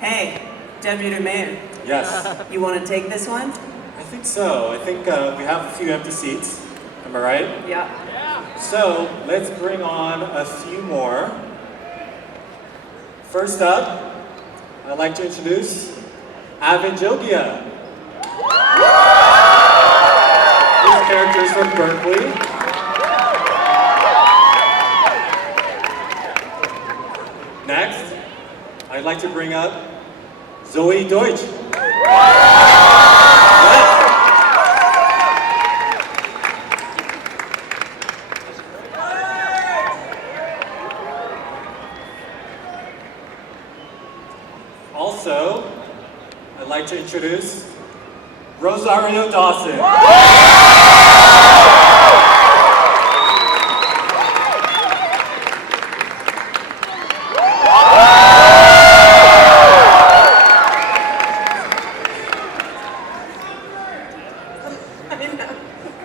Hey, Deputy Mayor. Yes. You want to take this one? I think so. I think we have a few empty seats. Am I right? Yeah. So let's bring on a few more. First up, I'd like to introduce Avanjogia. This character is from Berkeley. Next, I'd like to bring up Zoe Deutsch. Also, I'd like to introduce Rosario Dawson.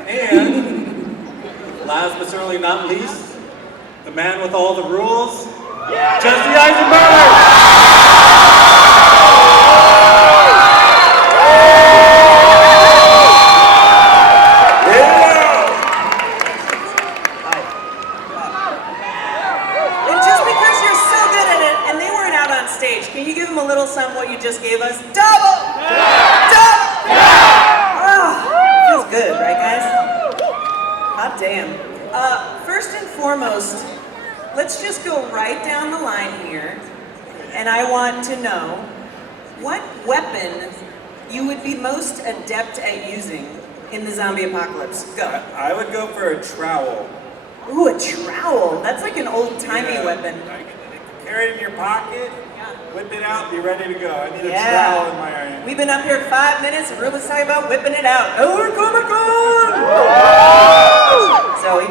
And last but certainly not least, the man with all the rules, Jesse Eisenberg. Can you give them a little something what you just gave us? Double! Double! Oh, feels good, right guys? Hot damn. First and foremost, let's just go right down the line here, and I want to know what weapon you would be most adept at using in the zombie apocalypse. Go. I would go for a trowel. Ooh, a trowel. That's like an old-timey weapon. Carry it in your pocket. Whip it out, be ready to go. I need a trowel in my hand. We've been up here 5 minutes and Ruben's talking about whipping it out. Oh, we're Comic-Con! Zoe?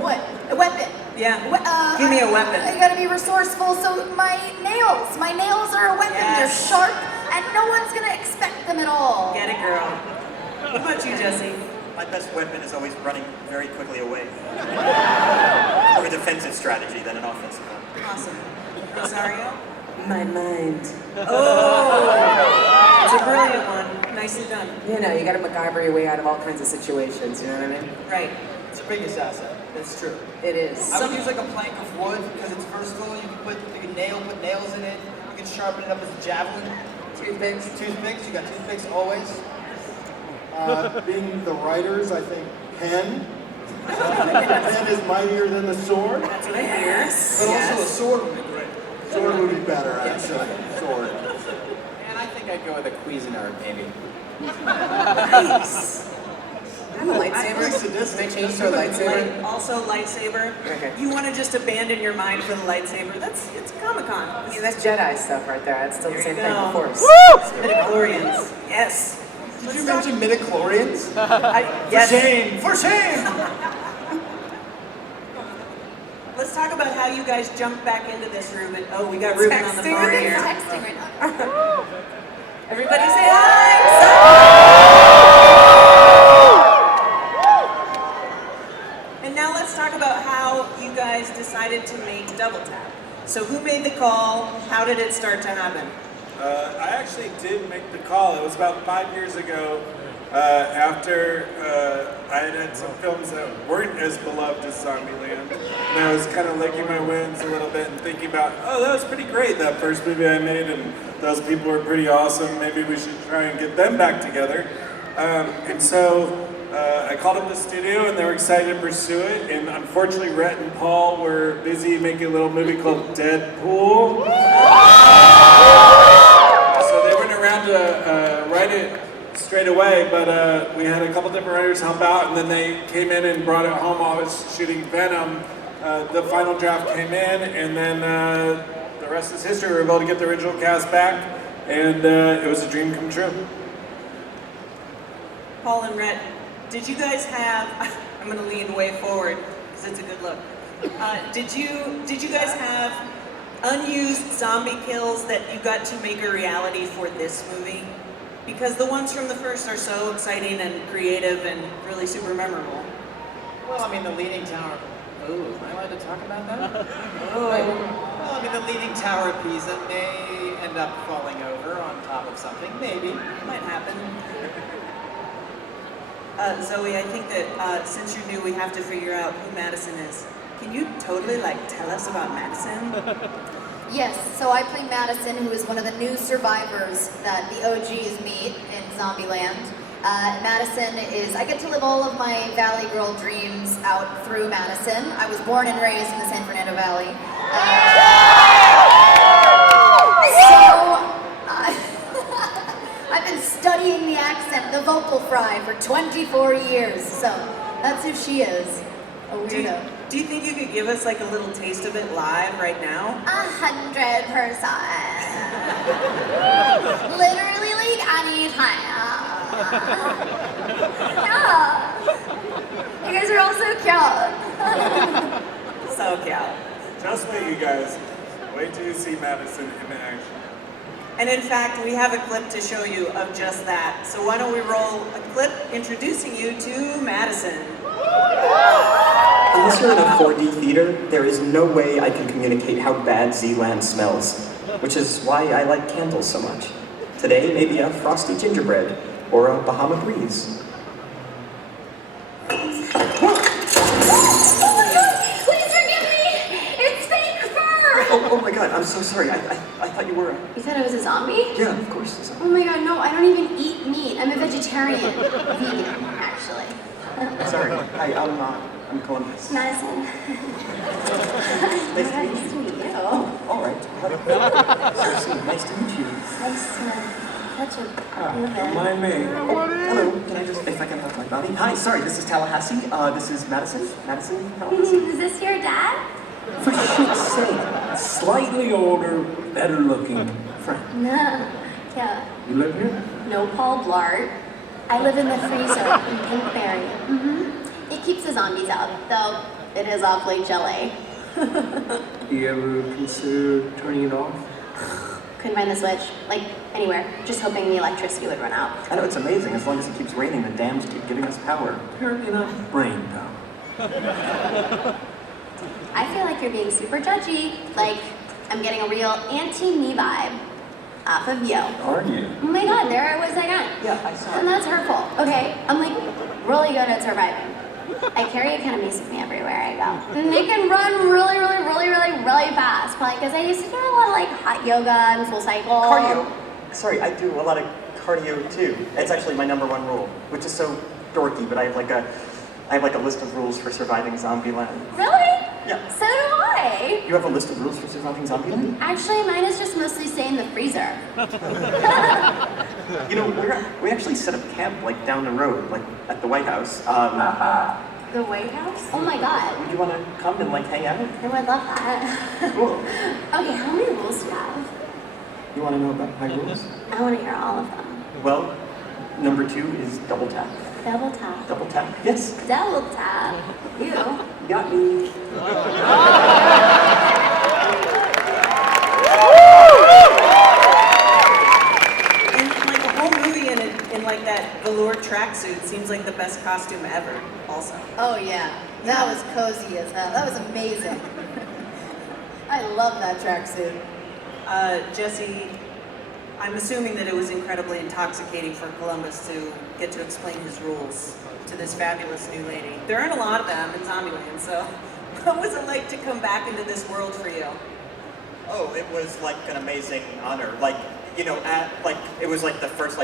What? A weapon? Yeah. Give me a weapon. I gotta be resourceful, so my nails are a weapon. Yes. They're sharp, and no one's gonna expect them at all. Get it, girl. What about you, Jesse? My best weapon is always running very quickly away. More a defensive strategy than an offensive one. Awesome. Rosario? My mind. Oh! It's a brilliant one. Nicely done. You know, you gotta MacGyver your way out of all kinds of situations, you know what I mean? Right. It's the biggest asset. That's true. It is. I would use like a plank of wood because it's versatile. You can put nails in it. You can sharpen it up as a javelin. Toothpicks. Toothpicks. You got toothpicks always. Being the writers, I think pen. Pen is mightier than the sword. That's what I hear. But also a sword would be great. Sword would be better, actually. Sword. And I think I'd go with a Cuisinart, maybe. Nice. I have a lightsaber. Can I change to a lightsaber? Also lightsaber. Okay. You want to just abandon your mind for the lightsaber? It's Comic-Con. I mean, that's Jedi stuff right there. It's still the same thing, of course. Woo! Midichlorians. Yes. Did you mention midichlorians? Yes. For shame! For shame! Let's talk about how you guys jumped back into this, Ruben. Oh, we got Ruben on the phone Ruben's here. texting right now. Everybody say hi! And now let's talk about how you guys decided to make Double Tap. So who made the call? How did it start to happen? I actually did make the call. It was about 5 years ago after I had some films that weren't as beloved as Zombieland. And I was kind of licking my wounds a little bit and thinking about, oh, that was pretty great, that first movie I made, and those people were pretty awesome. Maybe we should try and get them back together. And so I called up the studio and they were excited to pursue it. And unfortunately, Rhett and Paul were busy making a little movie called Deadpool. So they weren't around to write it straight away, but we had a couple different writers help out, and then they came in and brought it home while I was shooting Venom. The final draft came in, and then the rest is history. We were able to get the original cast back, and it was a dream come true. Paul and Rhett, did you guys have, I'm going to lean way forward because it's a good look. Did you guys have unused zombie kills that you got to make a reality for this movie? Because the ones from the first are so exciting and creative and really super memorable. Well, I mean, the Leaning Tower. Ooh, am I allowed to talk about that? Oh. Well, I mean, the leaning tower of Pisa may end up falling over on top of something. Maybe. Might happen. Zoe, I think that since you're new, we have to figure out who Madison is. Can you totally, tell us about Madison? Yes, so I play Madison, who is one of the new survivors that the OGs meet in Zombieland. Madison is, I get to live all of my Valley Girl dreams out through Madison. I was born and raised in the San Fernando Valley. I've been studying the accent, the vocal fry, for 24 years, so that's who she is, a weirdo. Do you think you could give us a little taste of it live right now? 100%. Literally anytime. Yeah. You guys are all so cute. So cute. Just wait, you guys. Wait till you see Madison in action. And in fact, we have a clip to show you of just that. So why don't we roll a clip introducing you to Madison. Unless you're in a 4D theater, there is no way I can communicate how bad Z-Land smells, which is why I like candles so much. Today, maybe a frosty gingerbread, or a Bahama breeze. Please forgive me! It's fake fur! Oh my god, I'm so sorry. I thought you were a... You said I was a zombie? Yeah, of course. A zombie. Oh my god, no, I don't even eat meat. I'm a vegetarian. Vegan, actually. Sorry. Hi, I'm Columbus. Madison. Nice to meet Nice to meet you. All right. Seriously, nice to meet you. Nice to touch a Don't mind me. Hello. Can I just, if I can have my body? Hi, sorry, this is Tallahassee. This is Madison. Madison, Tallahassee. Is this your dad? For shit's sake. Slightly older, better looking friend. No. Yeah. You live here? No Paul Blart. I live in the freezer in Pinkberry. It keeps the zombies out, though it is awfully jelly. Do you ever consider turning it off? Couldn't find the switch. Anywhere. Just hoping the electricity would run out. I know it's amazing. As long as it keeps raining, the dams keep giving us power. Apparently not brain power. I feel like you're being super judgy. I'm getting a real anti-me vibe off of you. Are you? Oh my god, there I was again. Yeah, I saw And that's hurtful. Okay, I'm really good at surviving. I carry a kind of mace with me everywhere I go. And they can run really fast. Probably because I used to do a lot of hot yoga and full cycle. Cardio. Sorry, I do a lot of cardio too. It's actually my #1 rule, which is so dorky, but I have a list of rules for surviving Zombieland. Really? Yeah. So do I. You have a list of rules for surviving Zombieland? Actually, mine is just mostly stay in the freezer. You know, we actually set up camp down the road, at the White House. The White House? Oh my god. Would you want to come and hang out? I would love that. Cool. Okay, how many rules do you have? You want to know about my rules? I want to hear all of them. Well, #2 is double tap. Double tap. Double tap. Yes. Double tap. You. You got me. And the whole movie in that velour tracksuit seems like the best costume ever, also. Oh yeah, that was cozy as hell. That was amazing. I love that tracksuit. Jesse, I'm assuming that it was incredibly intoxicating for Columbus to get to explain his rules to this fabulous new lady. There aren't a lot of them in Zombieland, so what was it like to come back into this world for you? Oh, it was an amazing honor. It was the first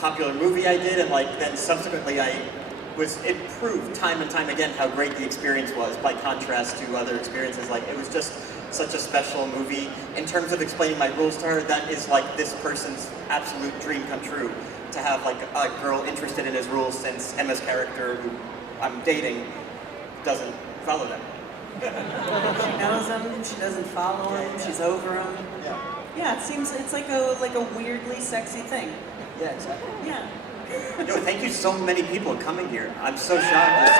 popular movie I did, and then subsequently it proved time and time again how great the experience was by contrast to other experiences. It was just such a special movie. In terms of explaining my rules to her, that is this person's absolute dream come true. To have a girl interested in his rules, since Emma's character, who I'm dating, doesn't follow them. She knows him, she doesn't follow him, she's over him. Yeah. Yeah, it's like a weirdly sexy thing. Yeah, exactly. Yeah. Yo, thank you so many people coming here. I'm so shocked.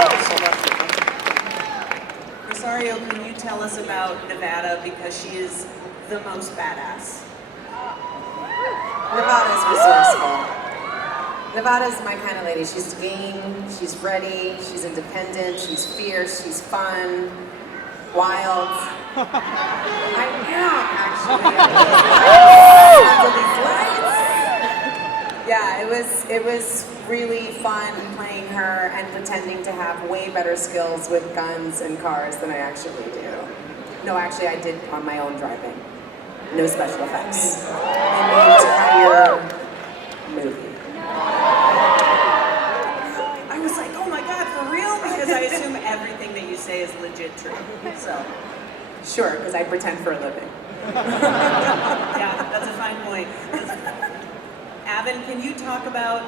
Thank you so much for coming. Rosario, can you tell us about Nevada, because she is the most badass? Nevada's resourceful. Nevada's my kind of lady. She's game, she's ready, she's independent, she's fierce, she's fun, wild. I am actually. Yeah, it was really fun playing her and pretending to have way better skills with guns and cars than I actually do. No, actually, I did on my own driving. No special effects. And the entire movie. I was like, oh my God, for real? Because I assume everything that you say is legit true. So, Sure, because I pretend for a living. yeah, that's a fine point. Avon, can you talk about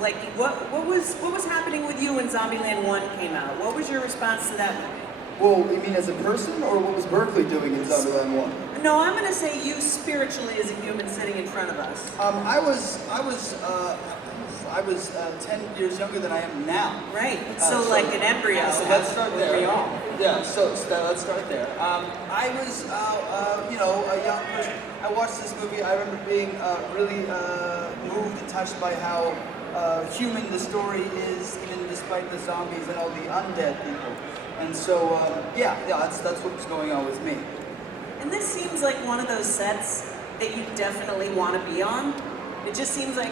like what was happening with you when Zombieland 1 came out? What was your response to that movie? Well, you mean as a person, or what was Berkeley doing in Zombieland 1? No, I'm gonna say you spiritually as a human sitting in front of us. I was 10 years younger than I am now. Right. So like an embryo. So let's start there. We all. Yeah. So let's start there. I was, a young person. I watched this movie. I remember being really moved and touched by how human the story is, even despite the zombies and all the undead people. And so, that's what was going on with me. And this seems like one of those sets that you definitely want to be on. It just seems like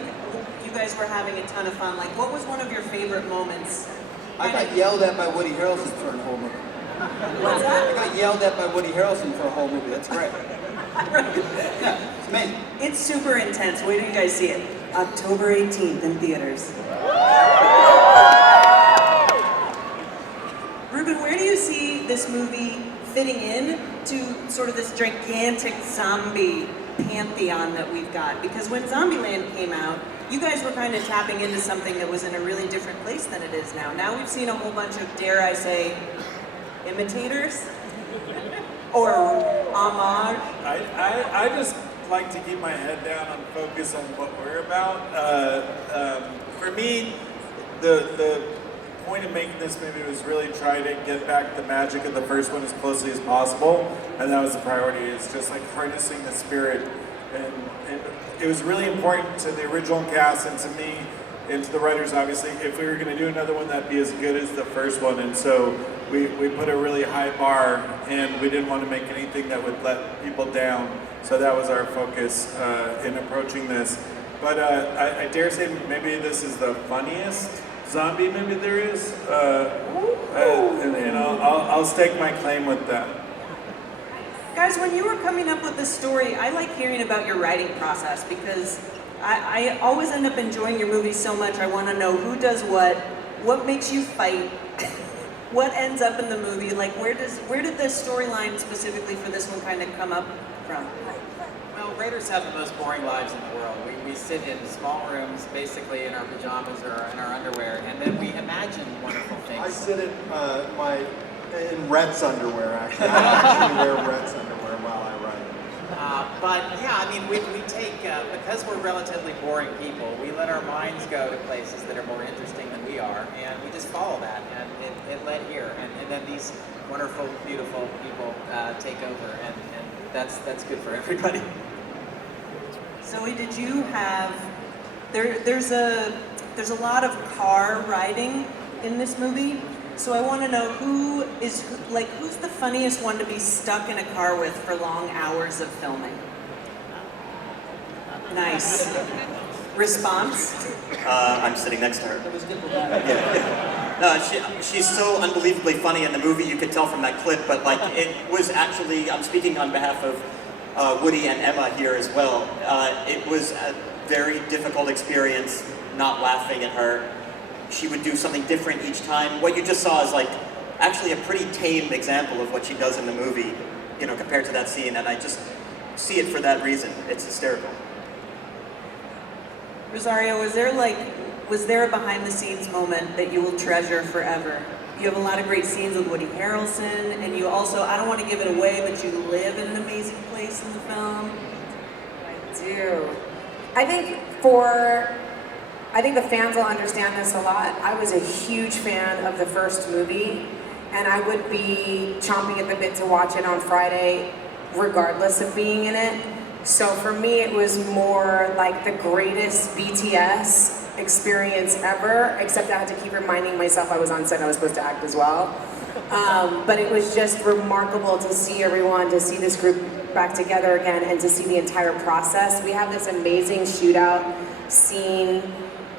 you guys were having a ton of fun. Like, what was one of your favorite moments? I got yelled at by Woody Harrelson for a whole movie. What's that? I got yelled at by Woody Harrelson for a whole movie. That's great. Yeah, it's amazing. It's super intense. Wait till you guys see it. October 18th in theaters. Ruben, where do you see this movie fitting in to sort of this gigantic zombie pantheon that we've got? Because when Zombieland came out, you guys were kind of tapping into something that was in a really different place than it is now. Now we've seen a whole bunch of, dare I say, imitators? Or homage? I just like to keep my head down and focus on what we're about. For me, the point of making this movie was really try to get back the magic of the first one as closely as possible, and that was the priority. It's just like harnessing the spirit, and it was really important to the original cast and to me and to the writers, obviously, if we were going to do another one that'd be as good as the first one, and so we put a really high bar, and we didn't want to make anything that would let people down, so that was our focus in approaching this. But I dare say maybe this is the funniest zombie movie there is, and I'll stake my claim with that. Guys, when you were coming up with this story, I like hearing about your writing process because I always end up enjoying your movies so much. I want to know who does what makes you fight, what ends up in the movie, like where did this storyline specifically for this one kind of come up from? Well, writers have the most boring lives in the world. We sit in small rooms, basically in our pajamas or in our underwear, and then we imagine wonderful things. I sit in Rhett's underwear, actually. I actually wear Rhett's underwear while I write. But yeah, I mean, we take, because we're relatively boring people, we let our minds go to places that are more interesting than we are, and we just follow that, and it led here. And then these wonderful, beautiful people take over, and that's good for everybody. Zoe, did you have, there's a lot of car riding in this movie, so I want to know who's the funniest one to be stuck in a car with for long hours of filming? Nice. Response? I'm sitting next to her. No, she's so unbelievably funny in the movie, you could tell from that clip, but like it was actually, I'm speaking on behalf of Woody and Emma here as well. It was a very difficult experience not laughing at her. She would do something different each time. What you just saw is like actually a pretty tame example of what she does in the movie, you know, compared to that scene, and I just see it for that reason. It's hysterical. Rosario, was there a behind the scenes moment that you will treasure forever? You have a lot of great scenes with Woody Harrelson, and you also, I don't want to give it away, but you live in an amazing place in the film. I do. I think the fans will understand this a lot. I was a huge fan of the first movie, and I would be chomping at the bit to watch it on Friday, regardless of being in it. So for me, it was more like the greatest BTS experience ever, except I had to keep reminding myself I was on set and I was supposed to act as well. But it was just remarkable to see everyone, to see this group back together again, and to see the entire process. We have this amazing shootout scene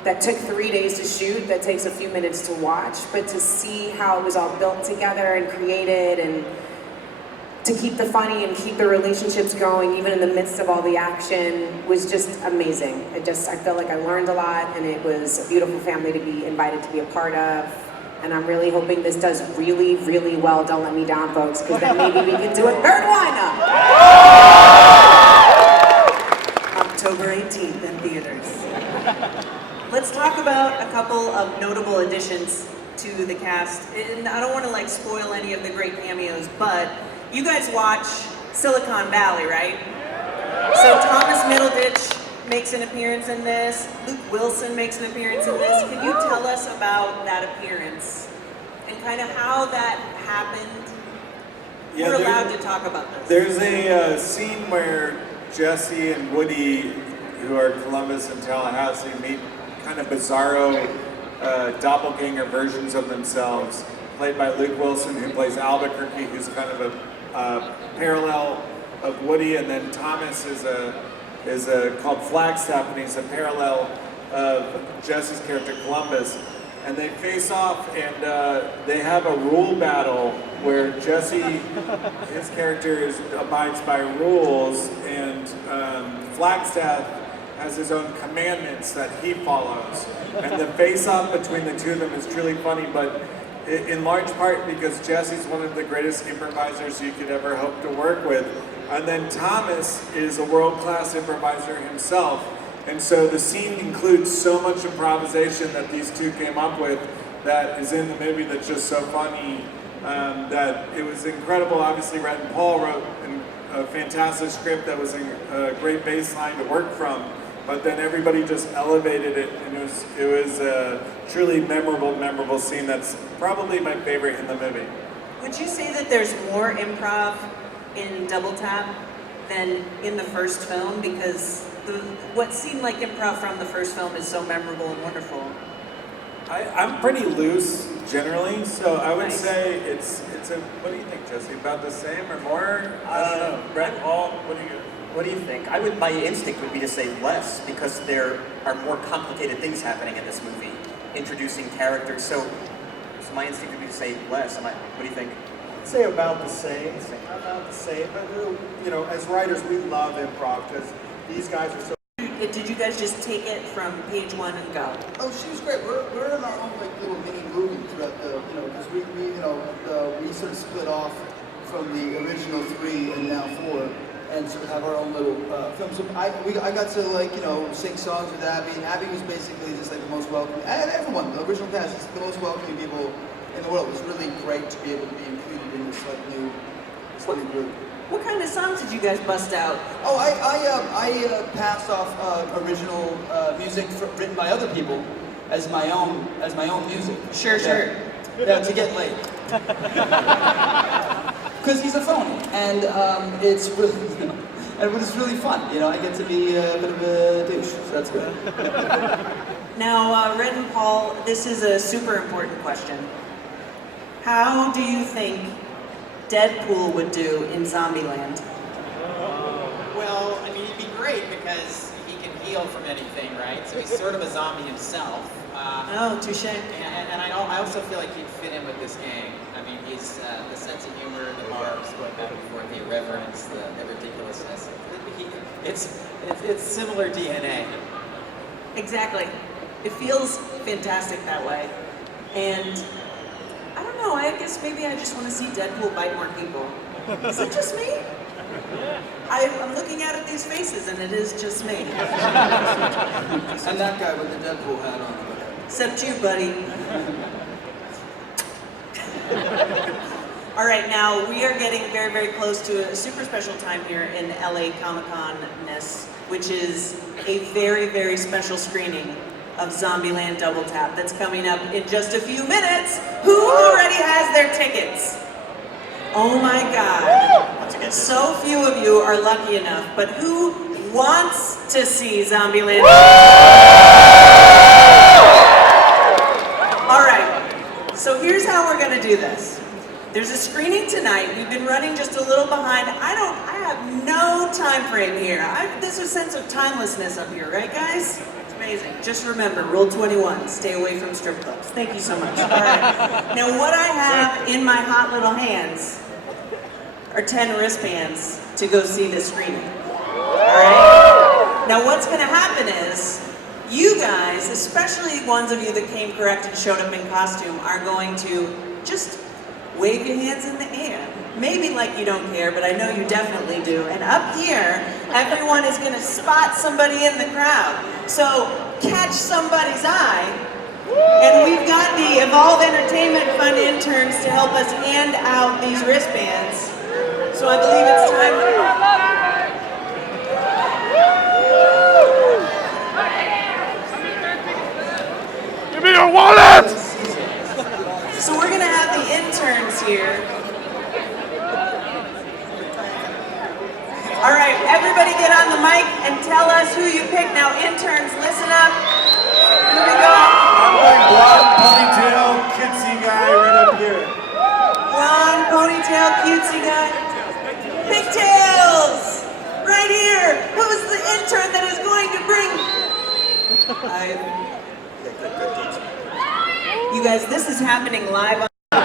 that took 3 days to shoot, that takes a few minutes to watch, but to see how it was all built together and created, and to keep the funny and keep the relationships going, even in the midst of all the action, was just amazing. I felt like I learned a lot, and it was a beautiful family to be invited to be a part of. And I'm really hoping this does really, really well. Don't let me down, folks, because then maybe we can do a third one. October 18th in theaters. Let's talk about a couple of notable additions to the cast. And I don't want to like spoil any of the great cameos, but you guys watch Silicon Valley, right? So Thomas Middleditch makes an appearance in this. Luke Wilson makes an appearance in this. Can you tell us about that appearance and kind of how that happened? Yeah, We're allowed to talk about this. There's a scene where Jesse and Woody, who are Columbus and Tallahassee, meet kind of bizarro doppelganger versions of themselves, played by Luke Wilson, who plays Albuquerque, who's kind of a parallel of Woody, and then Thomas is called Flagstaff, and he's a parallel of Jesse's character Columbus. And they face off, and they have a rule battle where Jesse, his character, abides by rules, and Flagstaff has his own commandments that he follows. And the face-off between the two of them is truly funny, but in large part because Jesse's one of the greatest improvisers you could ever hope to work with. And then Thomas is a world-class improviser himself. And so the scene includes so much improvisation that these two came up with that is in the movie that's just so funny, that it was incredible. Obviously, Rhett and Paul wrote a fantastic script that was a great baseline to work from, but then everybody just elevated it, and it was a truly memorable scene that's probably my favorite in the movie. Would you say that there's more improv in Double Tap than in the first film? Because what seemed like improv from the first film is so memorable and wonderful. I'm pretty loose generally, so I would Nice. say it's a. What do you think, Jesse? About the same or more? I don't know. Brett, Paul, What do you think? My instinct would be to say less, because there are more complicated things happening in this movie, introducing characters. So my instinct would be to say less. What do you think? I'd say about the same. About the same. But you know, as writers, we love improv because these guys are so. Did you guys just take it from page one and go? Oh, she was great. We're in our own like little mini movie throughout the, because we sort of split off from the original 3 and now 4, and sort of have our own little film. So I got to sing songs with Abby, and Abby was basically just like the most welcoming, and everyone, the original cast is the most welcoming people in the world. It was really great to be able to be included in this new group. What kind of songs did you guys bust out? Oh, I passed off original music written by other people as my own music. Sure. Yeah, to get laid. Because he's a phony, and it's really fun. I get to be a bit of a douche, so that's good. Now, Red and Paul, this is a super important question. How do you think Deadpool would do in Zombieland? Well, I mean, he'd be great because he can heal from anything, right? So he's sort of a zombie himself. Oh, touche. And I also feel like he'd fit in with this gang. I mean, he's the sense of humor, the barbs going back and forth, the irreverence, the ridiculousness. It's similar DNA. Exactly. It feels fantastic that way. And I don't know, I guess maybe I just want to see Deadpool bite more people. Is it just me? I'm looking at these faces and it is just me. And that guy with the Deadpool hat on. Except you, buddy. All right, now we are getting very, very close to a super special time here in LA Comic-Con-ness, which is a very, very special screening of Zombieland Double Tap that's coming up in just a few minutes. Who already has their tickets? Oh my God. So few of you are lucky enough, but who wants to see Zombieland? So here's how we're gonna do this. There's a screening tonight. We've been running just a little behind. I have no time frame here. There's a sense of timelessness up here, right guys? It's amazing. Just remember, rule 21, stay away from strip clubs. Thank you so much. All right. Now what I have in my hot little hands are 10 wristbands to go see this screening. All right? Now what's gonna happen is, you guys, especially ones of you that came correct and showed up in costume, are going to just wave your hands in the air. Maybe like you don't care, but I know you definitely do. And up here, everyone is gonna spot somebody in the crowd. So catch somebody's eye. And we've got the Evolve Entertainment Fund interns to help us hand out these wristbands. So I believe it's time. Give me your wallet! So we're gonna have the interns here. All right, everybody get on the mic and tell us who you picked. Now interns, listen up. Here we go. I'm going blonde ponytail, kitsy guy right up here. Blonde ponytail, cutesy guy. Pigtails! Right here. Who's the intern that is going to bring? You guys, this is happening live on. All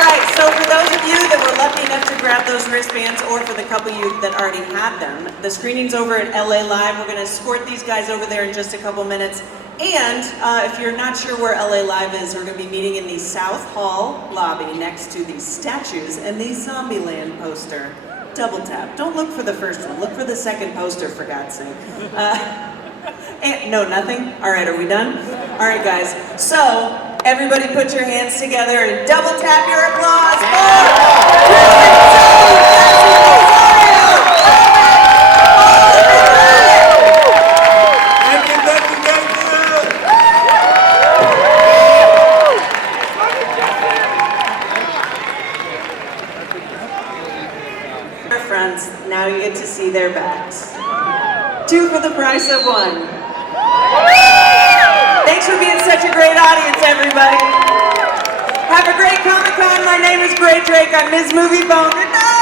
right, so for those of you that were lucky enough to grab those wristbands, or for the couple of you that already had them, the screening's over at LA Live. We're going to escort these guys over there in just a couple minutes. And if you're not sure where LA Live is, we're going to be meeting in the South Hall lobby next to the statues and the Zombieland poster. Double tap. Don't look for the first one. Look for the second poster, for God's sake. No, nothing? All right, are we done? All right, guys. So, everybody put your hands together and double tap your applause friends, now you get to see their backs. 2 for the price of 1. Thanks for being such a great audience, everybody. Have a great Comic-Con. My name is Great Drake. I'm Ms. Movie Bone. Good night!